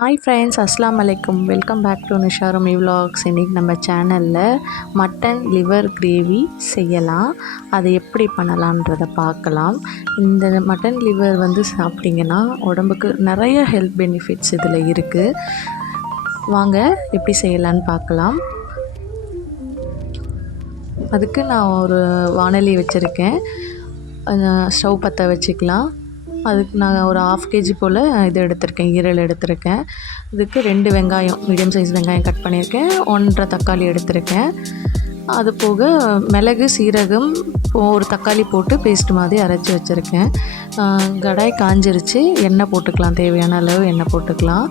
Hi friends, அஸ்ஸலாமு அலைக்கும். Welcome back to Nisha Roomi vlogs. இன்றைக்கி நம்ம சேனலில் மட்டன் லிவர் கிரேவி செய்யலாம். அதை எப்படி பண்ணலான்றதை பார்க்கலாம். இந்த மட்டன் லிவர் சாப்பிட்டிங்கன்னா உடம்புக்கு நிறைய ஹெல்த் பெனிஃபிட்ஸ் இதில் இருக்குது. வாங்க எப்படி செய்யலான்னு பார்க்கலாம். அதுக்கு நான் ஒரு வாணலி வச்சுருக்கேன். ஸ்டவ் பற்ற வச்சுக்கலாம். அதுக்கு நான் ஒரு 1/2 kg போல் இது எடுத்திருக்கேன், ஈரல் எடுத்திருக்கேன். இதுக்கு 2 வெங்காயம், மீடியம் சைஸ் வெங்காயம் கட் பண்ணியிருக்கேன். 1.5 தக்காளி எடுத்திருக்கேன். அது போக மிளகு, சீரகம், ஒரு தக்காளி போட்டு பேஸ்ட் மாதிரி அரைச்சி வச்சுருக்கேன். கடாய் காஞ்சிருச்சு. எண்ணெய் போட்டுக்கலாம், தேவையான அளவு எண்ணெய் போட்டுக்கலாம்.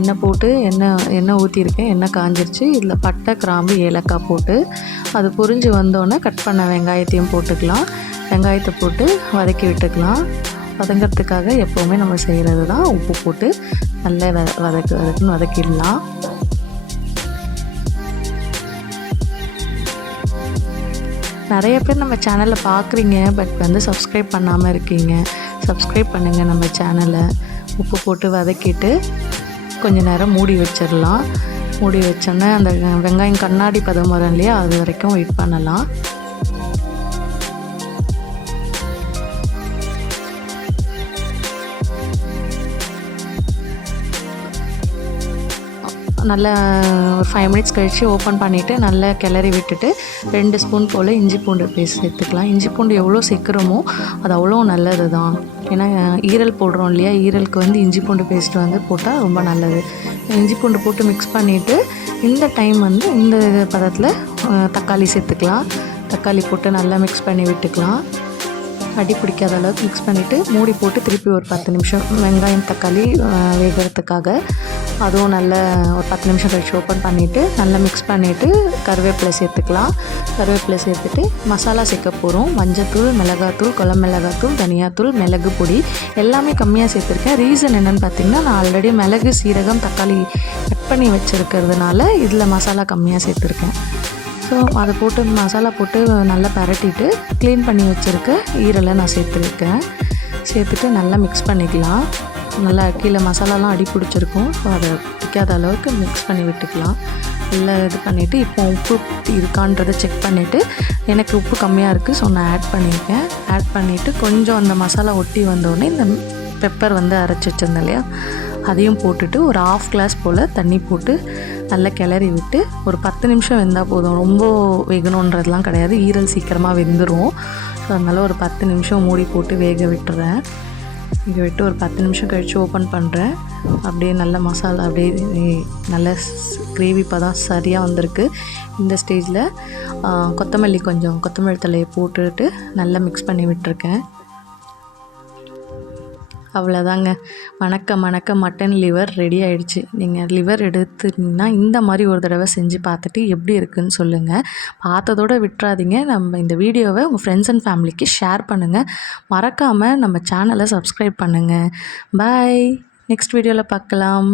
எண்ணெய் போட்டு எண்ணெய் ஊற்றிருக்கேன். எண்ணெய் காஞ்சிருச்சு. இதில் பட்டை, கிராம்பு, ஏலக்காய் போட்டு அது பொரிஞ்சு வந்தோடனே கட் பண்ண வெங்காயத்தையும் போட்டுக்கலாம். வெங்காயத்தை போட்டு வதக்கி விட்டுக்கலாம். வதங்கிறதுக்காக எப்போவுமே நம்ம செய்கிறது தான். உப்பு போட்டு நல்லா வதக்குன்னு வதக்கிடலாம். நிறைய பேர் நம்ம சேனலில் பார்க்குறீங்க, பட் சப்ஸ்கிரைப் பண்ணாமல் இருக்கீங்க. சப்ஸ்கிரைப் பண்ணுங்கள் நம்ம சேனலை. உப்பு போட்டு வதக்கிட்டு கொஞ்சம் நேரம் மூடி வச்சிடலாம். மூடி வச்சோன்னே அந்த வெங்காயம் கண்ணாடி பதம் வரும் இல்லையா, அது வரைக்கும் வெயிட் பண்ணலாம். நல்லா ஒரு 5 minutes கழித்து ஓப்பன் பண்ணிவிட்டு நல்லா கிளறி விட்டுட்டு 2 ஸ்பூன் போல் இஞ்சி பூண்டு பேஸ்ட் சேர்த்துக்கலாம். இஞ்சி பூண்டு எவ்வளோ சேர்க்குறோமோ அது அவ்வளோ நல்லது தான். ஏன்னா ஈரல் போடுறோம் இல்லையா, ஈரலுக்கு இஞ்சி பூண்டு பேஸ்ட் போட்டால் ரொம்ப நல்லது. இஞ்சி பூண்டு போட்டு மிக்ஸ் பண்ணிவிட்டு இந்த டைம் இந்த பதத்தில் தக்காளி சேர்த்துக்கலாம். தக்காளி போட்டு நல்லா மிக்ஸ் பண்ணி விட்டுக்கலாம். அடி பிடிக்காத அளவுக்கு மிக்ஸ் பண்ணிவிட்டு மூடி போட்டு திருப்பி ஒரு 10 நிமிஷம் வெங்காயம் தக்காளி வேகிறதுக்காக அதுவும் நல்லா ஒரு 10 நிமிஷம் கழிச்சு ஓப்பன் பண்ணிவிட்டு நல்லா மிக்ஸ் பண்ணிவிட்டு கருவேப்பிலை சேர்த்துக்கலாம். கருவேப்பிலை சேர்த்துட்டு மசாலா சேர்க்க போகிறோம். மஞ்சத்தூள், மிளகாத்தூள், குழம்பு மிளகாத்தூள், தனியாத்தூள், மிளகு பொடி எல்லாமே கம்மியாக சேர்த்துருக்கேன். ரீசன் என்னென்னு பார்த்திங்கன்னா, நான் ஆல்ரெடி மிளகு, சீரகம், தக்காளி கட் பண்ணி வச்சுருக்கிறதுனால இதில் மசாலா கம்மியாக சேர்த்துருக்கேன். ஸோ அதை போட்டு மசாலா போட்டு நல்லா பரட்டிட்டு க்ளீன் பண்ணி வச்சுருக்க ஈரலை நான் சேர்த்துருக்கேன். சேர்த்துட்டு நல்லா மிக்ஸ் பண்ணிக்கலாம். நல்லா கீழே மசாலாலாம் அடி பிடிச்சிருக்கும். ஸோ அதை பிடிக்காத அளவுக்கு மிக்ஸ் பண்ணி விட்டுக்கலாம். நல்லா இது பண்ணிவிட்டு இப்போ உப்பு இருக்கான்றதை செக் பண்ணிவிட்டு எனக்கு உப்பு கம்மியாக இருக்குது, ஸோ நான் ஆட் பண்ணியிருக்கேன். ஆட் பண்ணிவிட்டு கொஞ்சம் அந்த மசாலா ஒட்டி வந்தோடனே இந்த பெப்பர் அரைச்சி வச்சிருந்தேன் இல்லையா, அதையும் போட்டுட்டு ஒரு 1/2 glass போல் தண்ணி போட்டு நல்லா கிளறி விட்டு ஒரு 10 நிமிஷம் வெந்தால் போதும். ரொம்ப வேகணுன்றதுலாம் கிடையாது, ஈரல் சீக்கிரமாக வெந்துடும். ஸோ அதனால் ஒரு 10 நிமிஷம் மூடி போட்டு வேக விட்டுறேன். இங்கே விட்டு ஒரு 10 நிமிஷம் கழித்து ஓப்பன் பண்ணுறேன். அப்படியே நல்ல மசாலா அப்படியே நல்ல கிரேவி பதம் சரியாக வந்திருக்கு. இந்த ஸ்டேஜில் கொத்தமல்லி தழையை போட்டுட்டு நல்லா மிக்ஸ் பண்ணி விட்டுருக்கேன். அவ்வளோதாங்க, மணக்க மட்டன் லிவர் ரெடி ஆகிடுச்சு. நீங்கள் லிவர் எடுத்துட்டிங்கன்னா இந்த மாதிரி ஒரு தடவை செஞ்சு பார்த்துட்டு எப்படி இருக்குதுன்னு சொல்லுங்கள். பார்த்ததோடு விட்டுறாதீங்க. நம்ம இந்த வீடியோவை உங்கள் ஃப்ரெண்ட்ஸ் அண்ட் ஃபேமிலிக்கு ஷேர் பண்ணுங்கள். மறக்காமல் நம்ம சேனலை சப்ஸ்கிரைப் பண்ணுங்கள். பாய், நெக்ஸ்ட் வீடியோவில் பார்க்கலாம்.